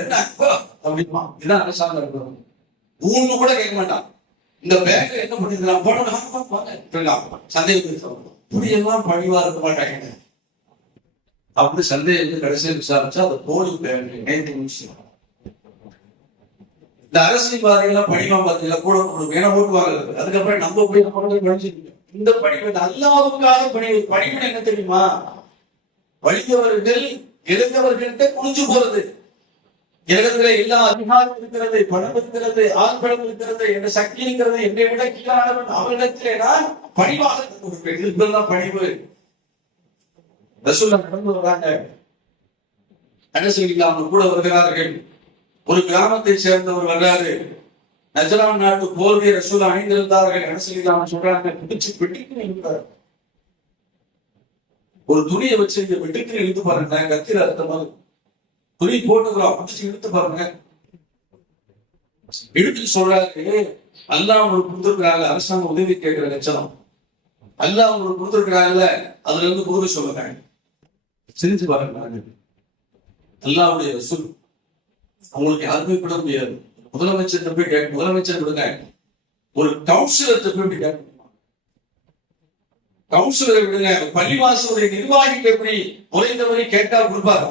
அப்படிமா இதுதான் அரசாங்கம் இருக்கிறது. ஊன்னு கூட கேட்க மாட்டான். இந்த பேங்க் என்ன பண்ணிருக்கலாம் போன சந்தேகம் இப்படியெல்லாம் பணிவா இருக்க மாட்டாங்க. அப்படி சந்தேகம் கடைசியில் விசாரிச்சா அது போலி பேங்க். இந்த அரசியல்வாதிகள் பணிவா பார்த்தீங்களா கூட வேணா ஓட்டுவாங்க. அதுக்கப்புறம் நம்ம போய் படிச்சிருக்கோம். இந்த பணிவு அல்லாஹ்வுக்காக பணிவு. பணிவு என்ன தெரியுமா? வலியவர்கள் இழந்தவர்கள்ட்ட குனிஞ்சு போறது. இடத்துல எல்லா அதிகாரம் இருக்கிறது, பணம் இருக்கிறது, ஆண்பலம் இருக்கிறது, என்ற சக்தி இருக்கிறது, என்னை விட கீழானவன் அவரிடத்திலே நான் பணிவாக கொடுப்பேன். இதுதான் பணிவு. ரசூலுல்லாஹ் நடந்து வர்றாங்க. என்ன செய்யலாம்? கூட வருகிறார்கள். ஒரு கிராமத்தை சேர்ந்தவர் வர்றாரு. நஜ்ரான் நாட்டு போர்வை ரசூலுல்லாஹ் அணிந்திருந்தார்கள். என்ன செய்யலாம் சொல்றாங்க? பிடிச்சு பிடிக்கிறார். ஒரு துணியை வச்சு இங்க வெட்டுக்கு இழுத்து பாருங்க, கத்திர அர்த்தமா துணி போட்டுக்கிறோம் பிடிச்சு இழுத்து பாருங்க. இழுத்து சொல்றாரு, அல்லாஹ் உங்களுக்கு கொடுத்துருக்கிறாங்க, அரசாங்கம் உதவி கேட்கிற லட்சணம். அல்லாஹ் உங்களுக்கு கொடுத்துருக்கிறாங்கல்ல, அதுல இருந்து உதவி சொல்லுங்க, செஞ்சு பாருங்க. அல்லாஹ்வுடைய ரசூல் அவங்களுக்கு யாருமே விட முடியாது. முதலமைச்சர் போய் கேட்க, முதலமைச்சர் விடுங்க, ஒரு கவுன்சிலர் போய் கேட்க, கவுன்சிலரை விடுங்க, பள்ளிவாசலுடைய நிர்வாகிக்கு எப்படி முறைந்தவரை கேட்டா கொடுப்பாங்க.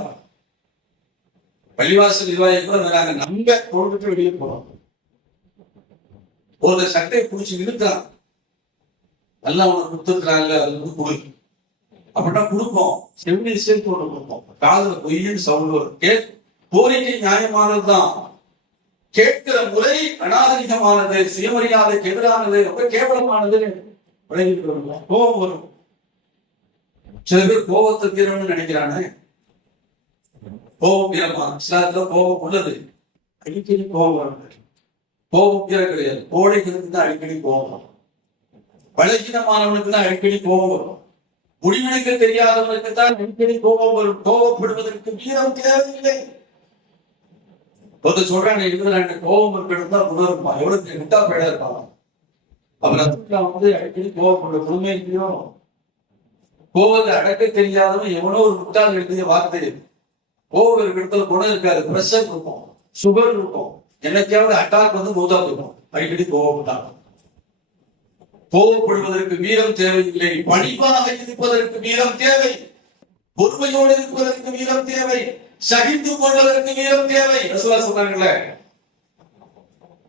பள்ளிவாசல் நிர்வாகி கூட நாங்க நம்ப போட்டுட்டு வெளியே போறோம். ஒரு சட்டையை பிடிச்சி இழுக்கிறான், நல்லா உனக்கு கொடுத்துருக்கிறாங்க, அது வந்து கொடு அப்படின்னா கொடுப்போம், செவிலி சேர்த்து ஒன்று கொடுப்போம். காதல பொய்ன்னு சவுண்ட் வரும். கோரிக்கை நியாயமானதுதான், கேட்கிற முறை அநாகரிகமானது, சுயமரியாதைக்கு எதிரானது, ரொம்ப கேவலமானது விளங்கிட்டு வருங்க. கோபம் வரும். சில பேர் கோபத்தை தீரணும்னு நினைக்கிறானே, கோபம் வீரமா? இஸ்லாத்துல கோபம் உள்ளது, அடிக்கடி கோபம் வருது. கோபம் வீரம் கிடையாது, கோடைகளுக்கு தான் அடிக்கடி கோபம் வரும், பலகீனமானவனுக்கு தான் அடிக்கடி கோபம் வரும், முடிவெடுக்க தெரியாதவனுக்கு தான் அடிக்கடி கோபம் வரும். கோபப்படுவதற்கு வீரம் தேவையில்லை. ஒருத்தர் சொல்றாங்க, இதுல கோபம் இருக்கணும் தான் உணர்மா, எவ்வளவு விட்டா பேடா இருப்பாங்க. அப்புறம் வந்து அடிக்கடி கோபப்படுற குழுமே இல்லையோ, கோபத்தை அடக்க தெரியாதவன் எவனோ ஒரு முட்டால் எழுதிய வார்த்தை. கோபம் இருக்கிற இடத்துல குணம் இருக்காது, பிரஷர் இருக்கும், சுகர் இருக்கும், என்னைக்காவது அட்டாக் வந்து மூதா இருக்கும். அடிக்கடி கோபப்பட்டாங்க. கோபப்படுவதற்கு வீரம் தேவையில்லை, பணிவாக இருப்பதற்கு வீரம் தேவை, பொறுமையோடு இருப்பதற்கு வீரம் தேவை, சகித்து கொள்வதற்கு வீரம் தேவை. ரசூலுல்லாஹ் சொன்னாங்களே,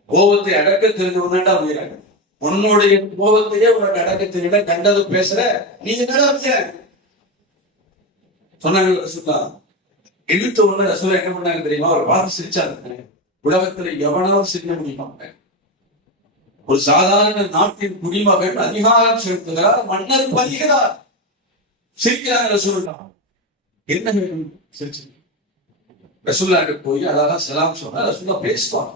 கோபத்தை அடக்க தெரிஞ்சவனா வீரன். உன்னுடைய கோபத்தையே உனக்கு அடக்க தெரியல, கண்டது பேசுற, நீ என்னடா வீரன் சொன்னாங்க. ரசூலுல்லாஹ் இழுத்த உடனே ரசூலுல்லாஹ் என்ன பண்ணாங்க தெரியுமா? அவர் பார்த்து சிரிச்சாங்க. உலகத்துல எவனாலும் சிரிக்க முடியுமா? ஒரு சாதாரண நாட்டின் குடிமகன் அதிகாரம் செலுத்துகிறார், மன்னர் பணிகிறார், சிரிக்கிறாங்க. ரசூலுல்லாஹ் என்ன சிரிச்சு ரசூலுல்லாஹ்ட்ட போய் அழகா சலாம் சொன்னா, ரசூலுல்லாஹ் பேசுவாங்க,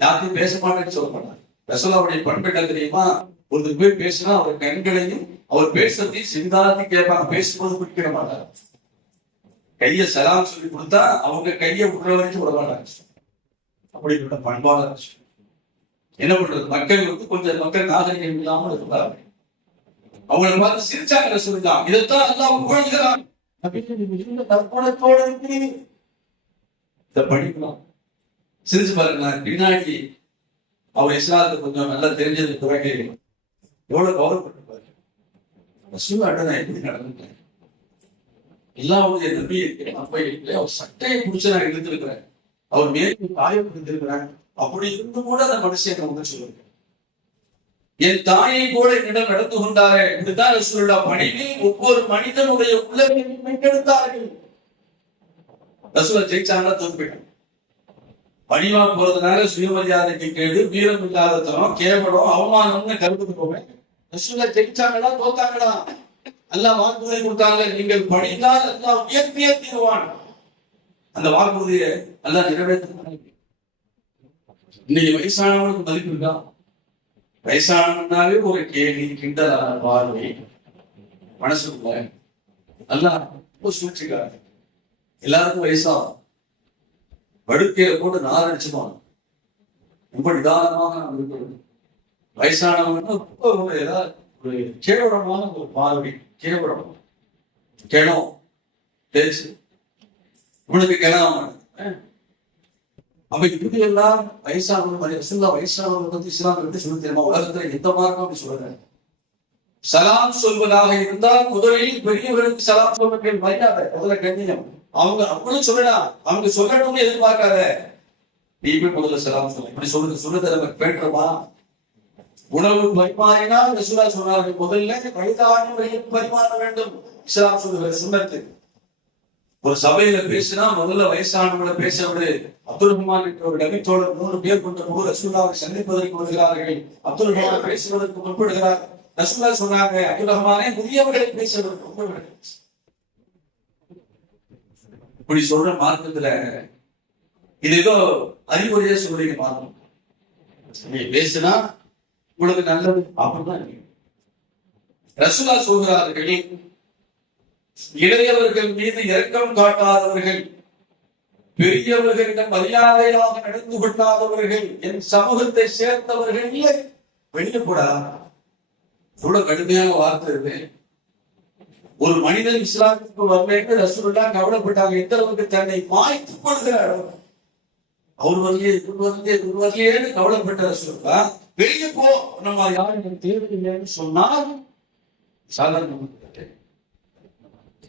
யாருக்கும் பேச மாட்டேன்னு சொல்ல மாட்டாங்க. ரசூலுல்லாஹ்வுடைய பண்பு என்ன தெரியுமா? ஒருத்தர் போய் பேசினா அவர் கண்களையும் அவர் பேசுறதையும் சிந்தாதி கேட்பாங்க, பேசும்போது குடிக்கிற மாட்டாங்க. கைய சலாம் சொல்லி கொடுத்தா அவங்க கையை விடுற வரைக்கும் விட மாட்டாங்க. அப்படிப்பட்ட பண்பாளர். என்ன பண்றது, மக்கள் வந்து கொஞ்சம் மக்கள் நாகரிகம் இல்லாமல் இருக்கிறாங்க. அவங்களை பார்த்து சிரிச்சாங்க ரசூலுல்லாஹ். இதைத்தான் அல்லாஹ் புகழ்கிறான். தற்போடத்தோடு படிக்கலாம், சிரிச்சு பாருங்க. பின்னாடி அவர் இஸ்லாத்தை கொஞ்சம் நல்லா தெரிஞ்சது பிறகு எவ்வளவு கவலைப்பட்டிருப்பாரு. எப்படி நடந்துட்டேன், எல்லாவுடைய நம்பி இருக்கிறேன், அப்ப அவர் சட்டையை பிடிச்சு நான் இழுத்திருக்கிறேன், அவர் மேற்கு காயம் இருந்திருக்கிறாங்க. அப்படி இருந்து கூட அந்த மனுஷன் வந்து சொல்லுங்க, என் தாயை கூட என்னிடம் நடந்து கொண்டாரே. இப்படித்தான் ரசூலுல்லாஹ் பணிவில் ஒவ்வொரு மனிதனுடைய உள்ளத்தையும் மீட்டெடுத்தார்கள். ரசூலுல்லாஹ் ஜெயிச்சாங்கன்னா தோத்து போயிட்டாங்க. பணிவா போறதுனால சுயமரியாதைக்கு கேடு, வீரம் இல்லாதத்தனம், கேவலம், அவமானம்னு கருத்துட்டு போவேன். ரசூலுல்லாஹ் ஜெயிச்சாங்களா தோத்தாங்களா? அல்லாஹ் வாக்குறுதி கொடுத்தாங்க, நீங்கள் பணிந்தால் அல்லாஹ் உயர்த்தியே தீருவான். அந்த வாக்குறுதியை அல்லாஹ் நிறைவேற்ற. இன்னைக்கு வயசானவனுக்கு மதிப்பு இருக்கா? வயசானாவே ஒரு கேள்வி, கிண்டலான பார்வை மனசுக்குள்ள. அல்லாஹ் சூழ்ச்சிக்காரு. எல்லாருக்கும் வயசாகும், படுக்கையில போட்டு நார் அடிச்சுப்பாங்க. ரொம்ப நிதானமாக நாம் இருக்கிறது. வயசானவங்க ஏதாவது ஒரு கேவலமான ஒரு பார்வை, கேவலம், கிணம் பேசு, இவனுக்கு கிணம். அப்ப இப்படி எல்லாம் வயசானவங்க வயசானவங்க பத்தி இஸ்லாம் எப்படி சொல்லி தெரியுமா? உலகத்துல எந்த மார்க்கம் அப்படி சொல்றாங்க. சலாம் சொல்வதாக இருந்தால் முதலில் பெரியவர்களுக்கு சலாம் சொல்வதற்கு மரியாதை, முதல்ல கண்ணியம். அவங்க அப்படி சொல்லலாம், அவங்க சொல்லணும்னு எதிர்பார்க்காத, நீ போய் முதல்ல சலாம் சொல்ல. இப்படி சொல்றது நமக்கு பேட்டுறமா? உணவு பரிமாறினால் ரசூலுல்லாஹ் சொன்னார்கள், முதல்ல வயதானவர்களுக்கு பரிமாற வேண்டும். இஸ்லாம் சொல்லுகிற சுன்னத்து. ஒரு சபையில பேசினா முதல்ல வயசானவங்களை பேச விடு. அப்துல் ரஹ்மான் என்ற ஒரு நபித்தோழர் 3 பேர் கொண்ட 100 ரசூலுல்லாஹை சந்திப்பதற்கு வருகிறார்கள். அப்துல் ரஹ்மான் பேசுவதற்கு முற்படுகிறார். ரசூலுல்லாஹ் சொன்னாங்க, அப்துல் ரஹ்மானே முதியவர்களை பேசுவதற்கு முற்படுகிறார். இப்படி சொல்ற மார்க்கத்துல இது ஏதோ அறிவுரையே சொல்றீங்க மார்க்கம். நீ பேசினா உங்களுக்கு நல்லது அப்படிதான். ரசூலுல்லாஹ் சொல்கிறார்கள், இளையவர்கள் மீது இரக்கம் காட்டாதவர்கள், பெரியவர்களிடம் மரியாதையாக நடந்து கொள்ளாதவர்கள், என் சமூகத்தை சேர்ந்தவர்கள் இல்லை. வெளியே போடா, இவ்வளவு கடுமையான வார்த்தை இருக்கு. ஒரு மனிதன் இஸ்லாத்துக்கு வரலன்னு ரசூலுல்லாஹ் கவலைப்பட்டாங்க. எந்த அளவுக்கு தன்னை மாய்த்துக் கொள்கிறார். அவர் வரலையேன்னு கவலைப்பட்ட ரசூலுல்லாஹ் வெளியே போ, நம்ம யாரும் தேவையில்லைன்னு சொன்னால் சாதாரண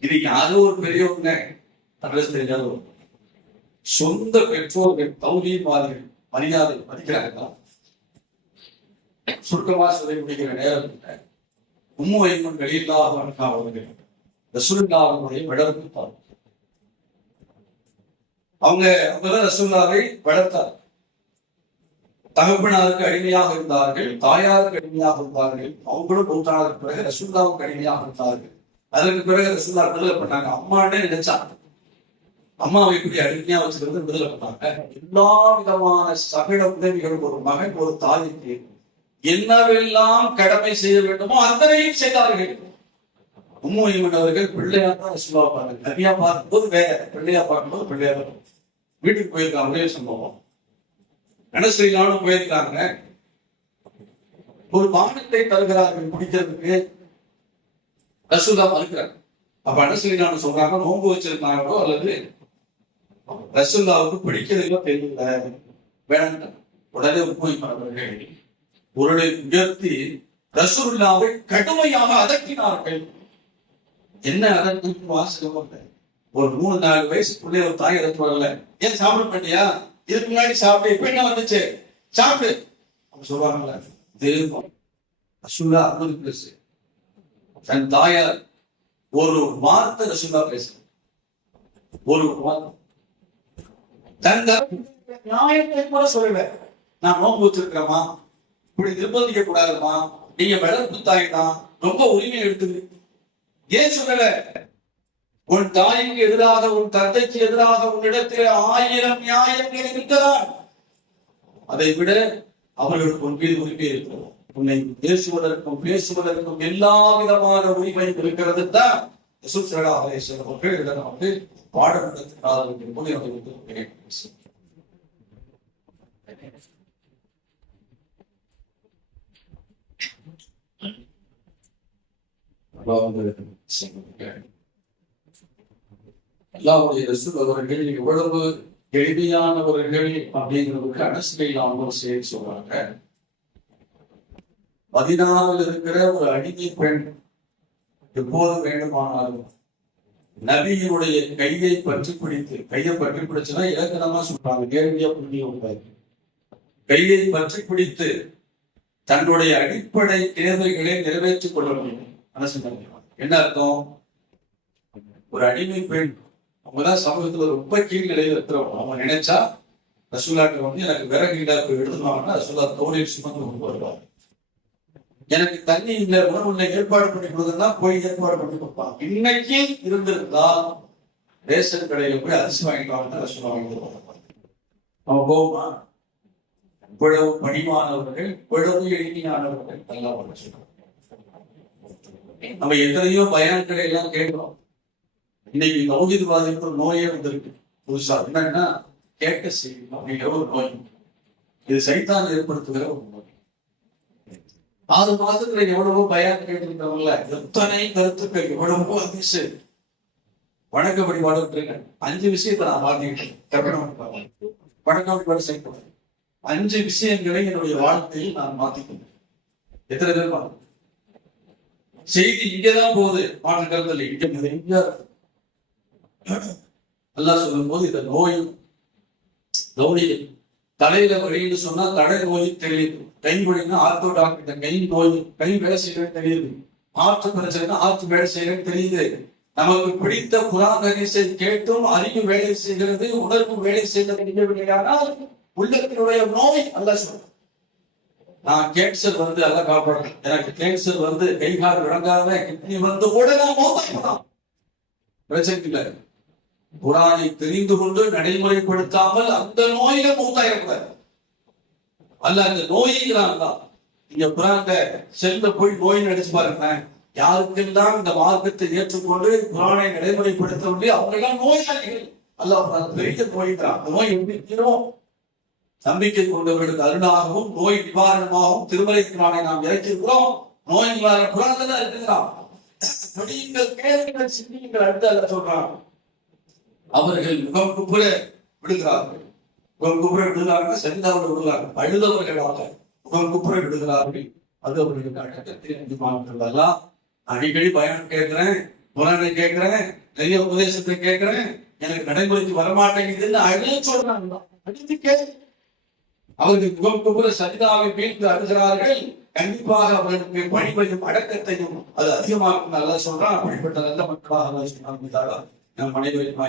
இது யாரோ ஒரு பெரியவங்க அட்ரஸ் தெரியாத சொந்த பெற்றோர்கள் தௌஹீத்வாதிகள் மரியாதை மதிக்கிறாங்களா? சுருக்கமா சொல்லி முடிக்கிற நேரம் உம்மு ஐமன் ரலியல்லாஹு அன்ஹா அவர்கள் ரசூலுல்லாஹ்வுடைய வளர்ப்பு அவங்கதான் ரசூலுல்லாஹை வளர்த்தார். தகப்பனாருக்கு அடிமையாக இருந்தார்கள், தாயாருக்கு அடிமையாக இருந்தார்கள். அவங்களும் நூற்றாண்டுக்கு பிறகு ரசூலுல்லாஹ்வுக்கு அடிமையாக இருந்தார்கள். அதற்கு பிறகு ரசூலுல்லாஹ் விடுதலை பண்ணாங்க. அம்மான்னு நினைச்சாங்க, அம்மாவை இப்படி அடிமையா வச்சிருந்து விடுதலை பண்ணாங்க. எல்லா விதமான சகல உதவிகளும் ஒரு மகன் ஒரு தாய்க்கு என்னவெல்லாம் கடமை செய்ய வேண்டுமோ அத்தனையும் செய்தார்கள். உம்மு ஐமன் அவர்கள் பிள்ளையா தான் ரசூலுல்லாஹ் பார்த்தாங்க. தனியா பார்க்கும்போது வேற, பிள்ளையா பார்க்கும்போது பிள்ளையா தான். வீட்டுக்கு போயிருக்காங்க. ஒரே சம்பவம். அனஸ்ரீலானும் போயிருக்காங்க. ஒரு பானத்தை தருகிறார்கள் குடிக்கிறதுக்கு. ரசூலுல்லாஹ் மறுக்கிறாங்க. அப்ப அனஸ்ரீலானு சொல்றாங்க, நோன்பு வச்சிருந்தாங்களோ அல்லது ரசூலுல்லாஹ்வுக்கு பிடிக்கிறதுல தெரியல, வேண்டாம். உடனே உண்மை அவர்கள் உருளை உயர்த்தி ரசூலுல்லாஹ்வை கடுமையாக அதட்டினார்கள். என்ன அதட்டி? வாசகம் ஒரு 3-4 வயசுக்குள்ளே ஒரு தாய் அதட்டு வரல. ஏன் சாப்பிட மாட்டியா? இதுக்கு முன்னாடி சாப்பிட்டு இப்ப என்ன வந்துச்சு? சாப்பிடு சொல்றாங்களா? ரசூலுல்லாஹ் அவ்வளவு பேசு. தன் தாயார் ஒரு வார்த்தை ரசூலுல்லாஹ் பேச, ஒரு வார்த்தை தன் நியாயத்தை கூட சொல்லல. நான் நோன்பு வச்சிருக்கிறேமா, இப்படி நிர்பந்திக்க கூடாதுமா, நீங்க வளர்ப்பு தாய் தான், ரொம்ப உரிமை எடுத்துது. ஏன் சொல்லல? உன் தாய்க்கு எதிராக, உன் தந்தைக்கு எதிராக உன்னிடத்தில் 1000 நியாயங்கள் இருக்கிறான். அதை விட அவர்களுக்கு உன் மீது உரிமை இருக்கிறோம். உன்னை பேசுவதற்கும் எல்லா விதமான உரிமை இருக்கிறது தான் ரசூல் ஸல்லல்லாஹு அலைஹி வஸல்லம் அவர்கள் நமக்கு பாடம் நடத்துகிறார்கள் போது அவர்களுக்கு அல்லாஹ்வுடைய ரசூல் அவர்கள் எவ்வளவு எளிமையானவர்கள் அப்படிங்கிறதுக்கு அனஸ்ரீலானு செய்தி சொல்றாங்க. மதீனாவில் இருக்கிற ஒரு அடிமை பெண் எப்போது வேண்டுமானாலும் நபியினுடைய கையை பற்றி பிடிச்சுன்னா இலக்கணமா சொல்றாங்க, நேரடியா புரிஞ்சு கையை பற்றி பிடித்து தன்னுடைய அடிப்படை தேவைகளை நிறைவேற்றிக் கொள்ள முடியும். என்ன அர்த்தம்? ஒரு அடிமை பெண் அவங்கதான் சமூகத்துல ரொம்ப கீழ்நிலையில இருக்கிறவங்க. அவங்க நினைச்சா ரசூலுல்லாஹ்ட்ட எனக்கு விறகு ஈடாக்கு எடுத்துனாங்கன்னா ரசூலுல்லாஹ் தோளில் சுமந்து கொண்டு வருவாங்க. எனக்கு தண்ணி இந்த உணவுல ஏற்பாடு பண்ணி கொடுத்தா போய் ஏற்பாடு பண்ணி கொடுப்பாங்க. இன்னைக்கு இருந்திருந்தா ரேஷன் கடையில போய் அரிசி வாங்கிட்டு வாங்க ரசூலுல்லாஹ் வாங்கிட்டு போவாங்க. நம்ம போவோமா? இவ்வளவு பணிவானவர்கள், இவ்வளவு எளிமையானவர்கள் எல்லாம் சொல்றோம். நம்ம எத்தனையோ பயான்களை எல்லாம் கேட்கிறோம். இன்னைக்கு தௌஹீத்வாதிக்கு ஒரு நோயே வந்திருக்கு புதுசா. என்னன்னா கேட்க செய்யும் அப்படிங்கிற ஒரு நோய். இது சைத்தான் ஏற்படுத்துகிற ஒரு நோய். 6 மாதத்துல எவ்வளவோ பயான் கேட்டிருக்கிறவங்கள எத்தனை கருத்துக்கள், எவ்வளவோ அதிசயம் வணக்க வழிபாடு 5 விஷயத்தை நான் மாத்திக்கிட்டேன். வணக்க வழிபாடு செய்யக்கூடாது. 5 விஷயங்களை என்னுடைய வாழ்க்கையில் நான் மாத்திக்கணும். எத்தனை பேர் செய்தி இங்கதான் போகுது, மாற்றங்கள் இங்க அல்லாஹ் சொல்லும் போது இந்த நோய் கவனிகள் தலையில வழின்னு சொன்னா தடை நோய் தெரியுது, கை வழின்னா ஆர்த்தோ டாக்டர் கை நோய், கை வேலை செய்யறது தெரியுது, ஆர்த்து பிரச்சனைனா ஆர்த்து வேலை செய்யறது தெரியுது. நமக்கு பிடித்த குர்ஆன் ஹதீஸை கேட்டும் அறிவு வேலை செய்கிறது, உணர்வு வேலை செய்யவில்லையானால் உள்ளத்தினுடைய நோய் அல்லாஹ் சொல்றான். நான் கேன்சர் வந்து எல்லாம் காப்பாடுறேன், எனக்கு கேன்சர் வந்து கை கால் விளங்காத கிட்னி வந்து கூட நான் மோசம் பிரச்சனை இல்லை. குர்ஆனை தெரிந்து கொண்டு நடைமுறைப்படுத்தாமல் அந்த நோயில மூத்தாயிடக்கூடாது. அல்ல அந்த நோய்ங்கிறான் தான். நீங்க குர்ஆன்ல செல்ல போய் நோய் நடிச்சு பாருங்க, யாருக்கெல்லாம் இந்த மார்க்கத்தை ஏற்றுக்கொண்டு குரானை நடைமுறைப்படுத்தவில்லை அவங்கெல்லாம் நோயாளிகள். அல்லாஹ் பெரிய நோய்தான். நோய் எப்படி தீரும்? நம்பிக்கை கொண்டவர்களுக்கு அருளாகவும் நோய் நிவாரணமாகவும் திருமலை குரானை நாம் இறக்கியிருக்கிறோம். நோய் நிவாரண குரான் தான் இருக்கிறான். படியுங்கள், கேளுங்கள், சிந்தியுங்கள். அடுத்து அல்ல சொல்றான், அவர்கள் முகம் குப்புற விடுகிறார்கள். முகம் குப்புற விடுகிறார்கள், சரிந்தாவோடு விடுகிறார்கள். அழுதவர்களாக முகம் குப்புற விடுகிறார்கள். அது அவர்களுக்கு அடக்கத்தை எல்லாம் அடிக்கடி பயணம் கேட்கிறேன், குரானை கேட்கிறேன், நிறைய உபதேசத்தை கேட்கிறேன், எனக்கு நடைமுறைக்கு வரமாட்டேங்குதுன்னு அழுத சொல்றாங்க. அடித்து கேள்வி அவர்கள் முகம் குப்புற சரிதாவை வீழ்ந்து அழுகிறார்கள். கண்டிப்பாக அவர்களுக்கு பணிவையும் அடக்கத்தையும் அது அதிகமாகும் நல்லா சொல்றான். அப்படிப்பட்ட நல்ல மக்களாக நம் அனைவரும்